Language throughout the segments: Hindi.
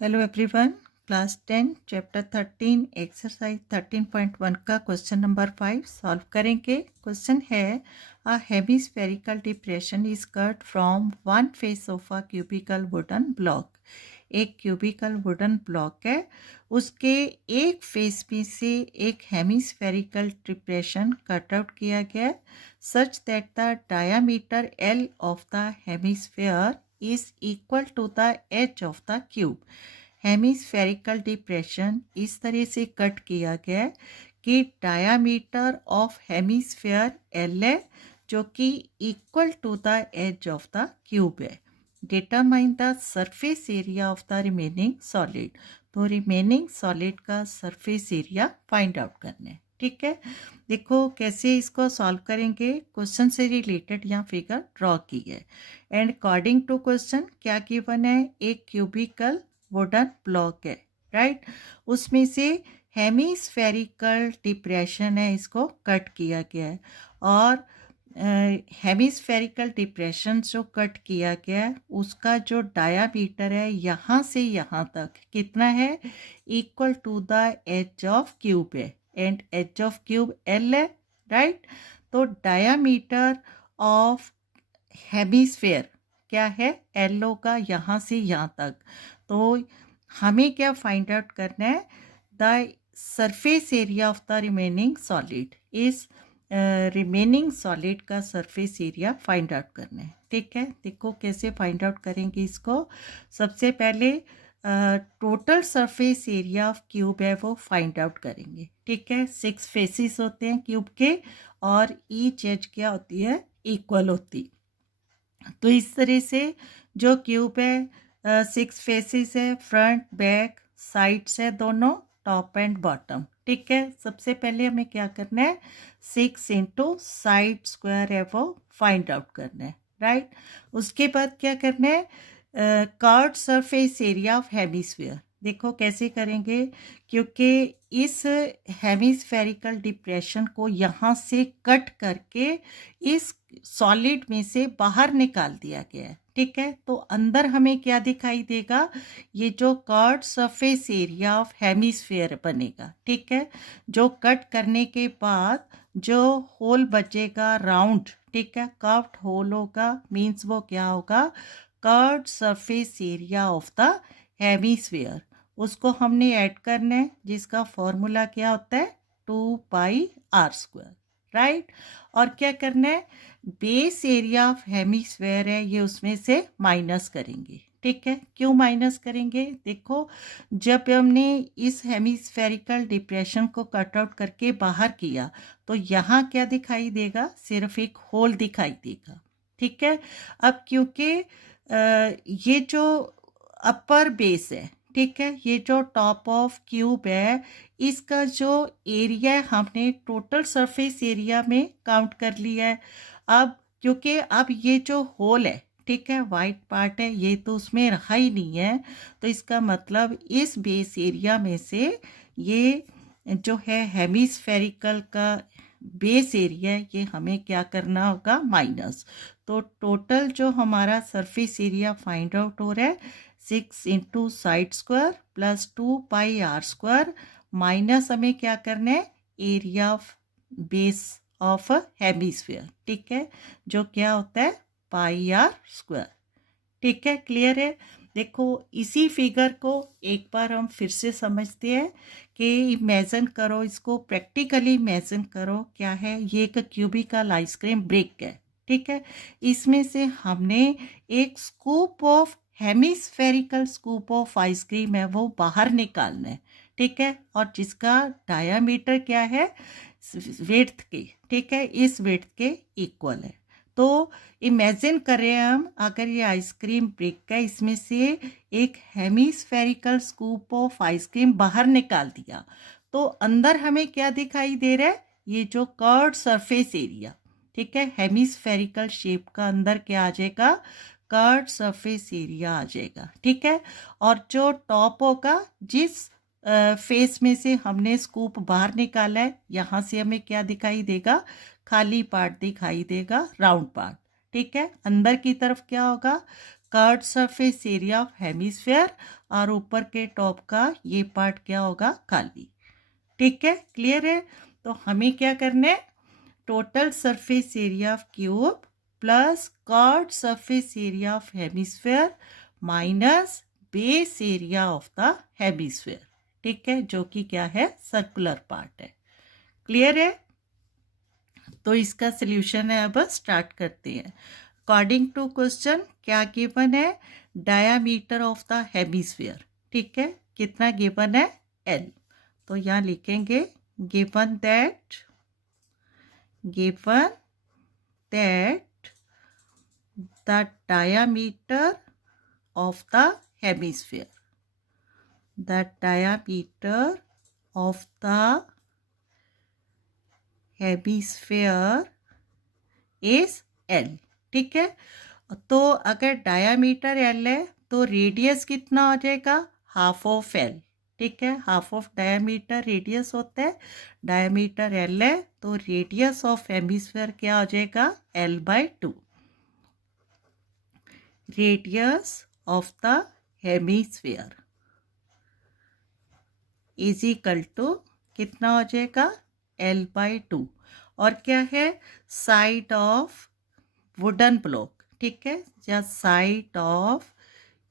Hello everyone. Class 10 chapter 13 exercise 13.1 का क्वेश्चन नंबर 5 सॉल्व करेंगे। क्वेश्चन है a hemispherical depression is cut from one face of a cubical wooden block. एक क्यूबिकल वुडन ब्लॉक है, उसके एक फेस में से एक हेमिस्फेरिकल डिप्रेशन कट आउट किया गया such that the diameter L of the hemisphere is equal to the edge of the cube. Hemispherical depression इस तरह से कट किया गया है कि डायामीटर ऑफ हेमिस्फेयर एल है, जो कि equal to the edge of the cube है। Determine the surface area of the remaining solid. तो रिमेनिंग सॉलिड का सरफेस एरिया फाइंड आउट करना है। ठीक है, देखो कैसे इसको सॉल्व करेंगे। क्वेश्चन से रिलेटेड यहाँ फिगर ड्रॉ की है एंड अकॉर्डिंग टू क्वेश्चन क्या गिवन है, एक क्यूबिकल वुडन ब्लॉक है, राइट। उसमें से हेमिस्फेरिकल डिप्रेशन है, इसको कट किया गया है और हेमिस्फेरिकल डिप्रेशन जो कट किया गया है उसका जो डायामीटर है यहाँ से यहाँ तक कितना है, equal to the edge of cube है and edge of cube L है, राइट। तो डायामीटर ऑफ हेमिस्फेयर क्या है, एल का यहाँ से यहाँ तक। तो हमें क्या फाइंड आउट करना है, the surface area of the remaining solid is remaining solid का सरफेस एरिया फाइंड आउट करना है। ठीक है, देखो कैसे फाइंड आउट करेंगे इसको। सबसे पहले total surface area of cube है वो फाइंड आउट करेंगे। ठीक है, 6 फेसेस होते हैं क्यूब के और ईच एज क्या होती है, इक्वल होती। तो इस तरह से जो क्यूब है 6 फेसेस है, फ्रंट बैक साइड्स है दोनों, टॉप एंड बॉटम। ठीक है, सबसे पहले हमें क्या करना है, 6 इंटू साइड स्क्वायर है वो फाइंड आउट करना है, राइट। उसके बाद क्या करना है, curved surface area of hemisphere. देखो कैसे करेंगे, क्योंकि इस हेमिस्फेरिकल डिप्रेशन को यहाँ से कट करके इस सॉलिड में से बाहर निकाल दिया गया है। ठीक है, तो अंदर हमें क्या दिखाई देगा, ये जो curved surface area of hemisphere बनेगा। ठीक है, जो कट करने के बाद जो होल बचेगा राउंड, ठीक है, कर्व्ड होल होगा, मीन्स वो क्या होगा, curved surface area of the hemisphere. उसको हमने ऐड करना है, जिसका फॉर्मूला क्या होता है, 2πr², राइट। और क्या करना है, बेस एरिया ऑफ हेमिस्फेयर है ये उसमें से माइनस करेंगे। ठीक है, क्यों माइनस करेंगे, देखो जब हमने इस हेमिस्फेरिकल डिप्रेशन को कट आउट करके बाहर किया तो यहाँ क्या दिखाई देगा, सिर्फ एक होल दिखाई देगा। ठीक है, अब क्योंकि ये जो अपर बेस है, ठीक है, ये जो टॉप ऑफ क्यूब है इसका जो एरिया है हमने टोटल सरफेस एरिया में काउंट कर लिया है। अब क्योंकि अब ये जो होल है, ठीक है, वाइट पार्ट है, ये तो उसमें रहा ही नहीं है, तो इसका मतलब इस बेस एरिया में से ये जो है हेमिस्फेरिकल का बेस एरिया है ये हमें क्या करना होगा, माइनस। तो टोटल जो हमारा सरफेस एरिया फाइंड आउट हो रहा है 6 into side square plus 2πr² minus हमें क्या करना है, area of base of hemisphere. ठीक है, जो क्या होता है πr²। ठीक है, क्लियर है। देखो इसी फिगर को एक बार हम फिर से समझते हैं कि इमेजिन करो, इसको प्रैक्टिकली इमेजिन करो, क्या है, ये एक क्यूबिकल आइसक्रीम ब्रेक है। ठीक है, इसमें से हमने एक scoop of hemispherical scoop of ice cream है वो बाहर निकालना है। ठीक है, और जिसका डायामीटर क्या है, विड्थ के, ठीक है, इस विड्थ के इक्वल है। तो इमेजिन करें हम, अगर ये आइसक्रीम ब्रेक है, इसमें से एक हेमिस्फेरिकल स्कूप ऑफ आइसक्रीम बाहर निकाल दिया तो अंदर हमें क्या दिखाई दे रहा है, ये जो कर्व्ड सरफेस एरिया, ठीक है, हेमिस्फेरिकल शेप का अंदर क्या आ जाएगा, कर्व्ड सरफेस एरिया आ जाएगा। ठीक है, और जो टॉप होगा, जिस फेस में से हमने स्कूप बाहर निकाला है, यहाँ से हमें क्या दिखाई देगा, खाली पार्ट दिखाई देगा, राउंड पार्ट। ठीक है, अंदर की तरफ क्या होगा, curved surface area of hemisphere, और ऊपर के टॉप का ये पार्ट क्या होगा, खाली। ठीक है, क्लियर है। तो हमें क्या करना है, total surface area of cube plus curved surface area of hemisphere minus base area of the hemisphere. ठीक है, जो कि क्या है, सर्कुलर पार्ट है। क्लियर है। तो इसका सल्यूशन है, अब स्टार्ट करते हैं। अकॉर्डिंग टू क्वेश्चन क्या गिवन है, डायामीटर ऑफ द हेमिस्फीयर। ठीक है, कितना गिवन है, L। तो यहाँ लिखेंगे given that the diameter of the hemisphere, the diameter of the hemisphere is L। ठीक है, तो अगर डायामीटर L है तो रेडियस कितना हो जाएगा, हाफ ऑफ L। ठीक है, हाफ ऑफ डायामीटर रेडियस होता है, डायामीटर L है तो रेडियस ऑफ हेमिस्फीयर क्या हो जाएगा, L/2। Radius of the hemisphere is equal to कितना हो जाएगा, L/2। और क्या है, साइड ऑफ वुडन ब्लॉक। ठीक है, या side of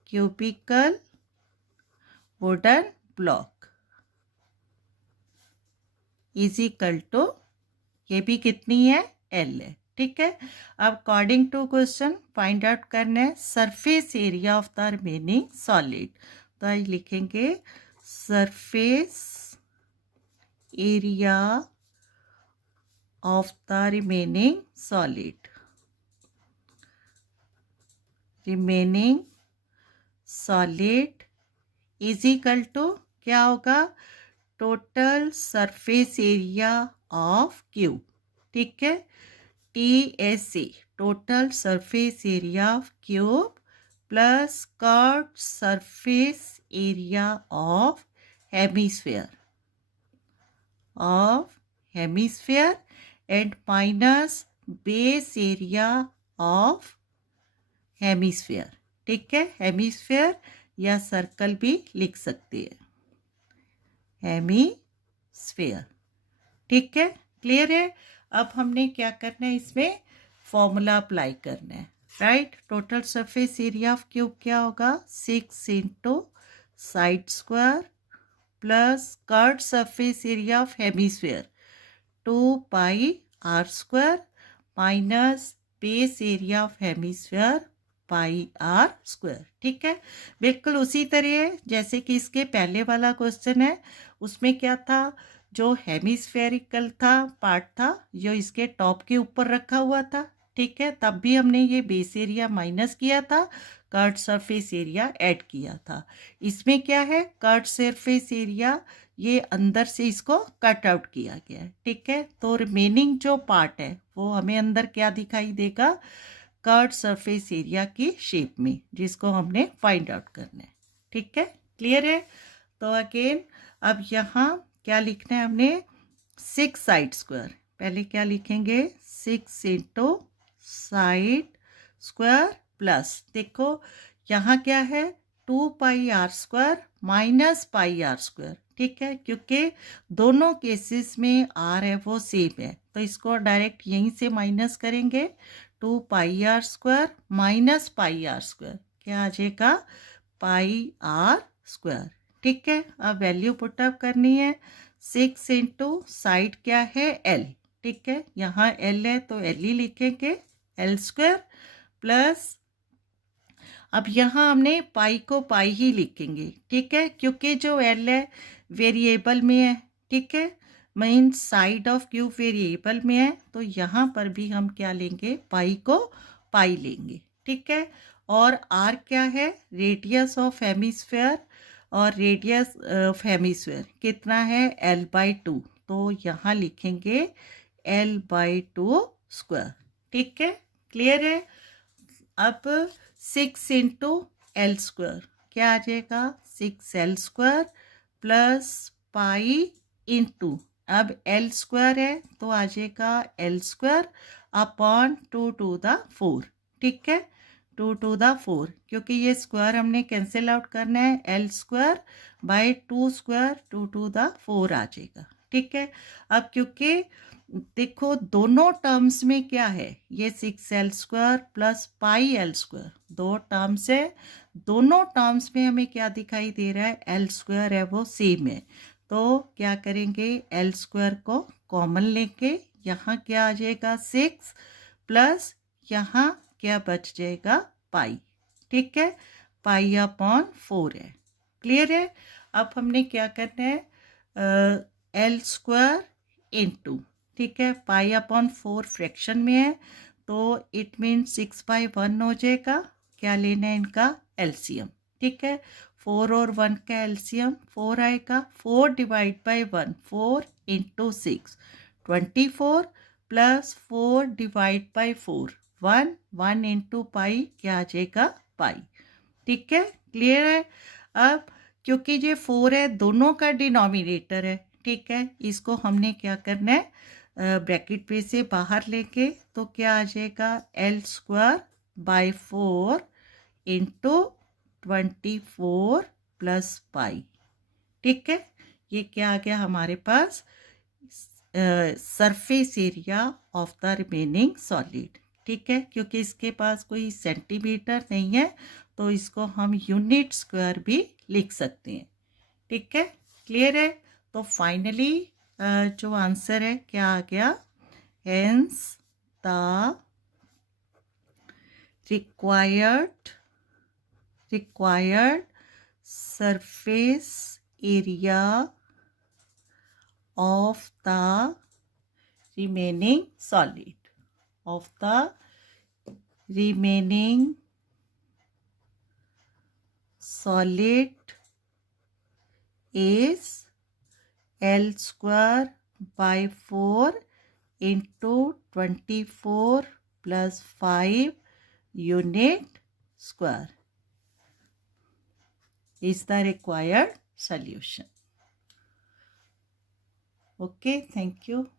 cubical wooden block is equal to, ये भी कितनी है, L है। ठीक है, अब according to question find out करना है surface area of the remaining solid. तो आई लिखेंगे surface area of the remaining solid, remaining solid is equal to क्या होगा, total surface area of cube. ठीक है, TSA total surface area of cube plus curved surface area of hemisphere and minus base area of hemisphere. ठीक है, हेमिस्फेयर या सर्कल भी लिख सकते हैं, हेमिस्फेयर। ठीक है, क्लियर है। अब हमने क्या करना है, इसमें फॉर्मूला अप्लाई करना है, right. Total surface area of cube क्या होगा, 6 into side square plus curved surface area of hemisphere 2πr² minus base area of hemisphere πr²। ठीक है, बिल्कुल उसी तरह है जैसे कि इसके पहले वाला क्वेश्चन है, उसमें क्या था, जो हेमिस्फेरिकल था पार्ट था जो इसके टॉप के ऊपर रखा हुआ था। ठीक है, तब भी हमने ये बेस एरिया माइनस किया था, कर्व्ड सरफेस एरिया ऐड किया था। इसमें क्या है, कर्व्ड सरफेस एरिया ये अंदर से इसको कट आउट किया गया है। ठीक है, तो रिमेनिंग जो पार्ट है वो हमें अंदर क्या दिखाई देगा, कर्व्ड सरफेस एरिया की शेप में, जिसको हमने फाइंड आउट करना है। ठीक है, क्लियर है। तो अगेन अब यहाँ क्या लिखना है हमने, 6 साइड स्क्वायर। पहले क्या लिखेंगे, 6 इंटू साइड स्क्वायर प्लस, देखो यहाँ क्या है, 2πr² माइनस πr²। ठीक है, क्योंकि दोनों केसेस में r है वो सेम है, तो इसको डायरेक्ट यहीं से माइनस करेंगे। 2πr² माइनस πr², क्या आ जाएगा, πr²। ठीक है, अब वैल्यू पुटअप करनी है, 6 इंटू साइड क्या है, L। ठीक है, यहाँ L है तो L ही लिखेंगे, L² प्लस, अब यहाँ हमने पाई को पाई ही लिखेंगे। ठीक है, क्योंकि जो L है वेरिएबल में है। ठीक है, mean side of cube variable में है, तो यहाँ पर भी हम क्या लेंगे, पाई को पाई लेंगे। ठीक है, और R क्या है, रेडियस ऑफ हेमिस्फेयर, और रेडियस ऑफ हेमिस्फेयर कितना है, L/2, तो यहाँ लिखेंगे L/2²। ठीक है, क्लियर है। अब 6 इंटू L² क्या आ जाएगा, 6L² प्लस पाई इंटू, अब L² है तो आ जाएगा L² अपॉन 2 to the 4। ठीक है, 2 टू द 4, क्योंकि ये स्क्वायर हमने कैंसिल आउट करना है, L square by 2 square 2 to the 4 आ जाएगा। ठीक है, अब क्योंकि देखो दोनों टर्म्स में क्या है, ये 6l square plus pi L square दो टर्म्स है, दोनों टर्म्स में हमें क्या दिखाई दे रहा है, एल स्क्वायर है वो सेम है। तो क्या करेंगे, एल स्क्वायर को कॉमन लेके यहाँ क्या आ जाएगा 6 प्लस यहाँ क्या बच जाएगा पाई। ठीक है, पाई अपॉन 4 है। क्लियर है। अब हमने क्या करना है, एल स्क्वायर इंटू, ठीक है, पाई अपॉन 4 फ्रैक्शन में है तो इट मीन 6/1 हो जाएगा। क्या लेना है, इनका एलसीएम। ठीक है, 4 और 1 का एलसीएम 4 आएगा, 4 divide by 1 4 into 6 24 plus 4 divide by 4 1 1 into pi क्या आ जाएगा पाई। ठीक है, क्लियर है। अब क्योंकि ये 4 है दोनों का डिनोमिनेटर है, ठीक है, इसको हमने क्या करना है, ब्रैकेट में से बाहर लेके तो क्या आ जाएगा, L square by 4 into 24 plus pi. ठीक है, ये क्या आ गया हमारे पास, surface area of the remaining solid. ठीक है, क्योंकि इसके पास कोई सेंटीमीटर नहीं है तो इसको हम यूनिट स्क्वायर भी लिख सकते हैं। ठीक है, क्लियर है। तो फाइनली जो आंसर है क्या आ गया, hence the required surface area of the remaining solid is L square by 4 into 24 plus 5 unit square is the required solution. Okay, thank you.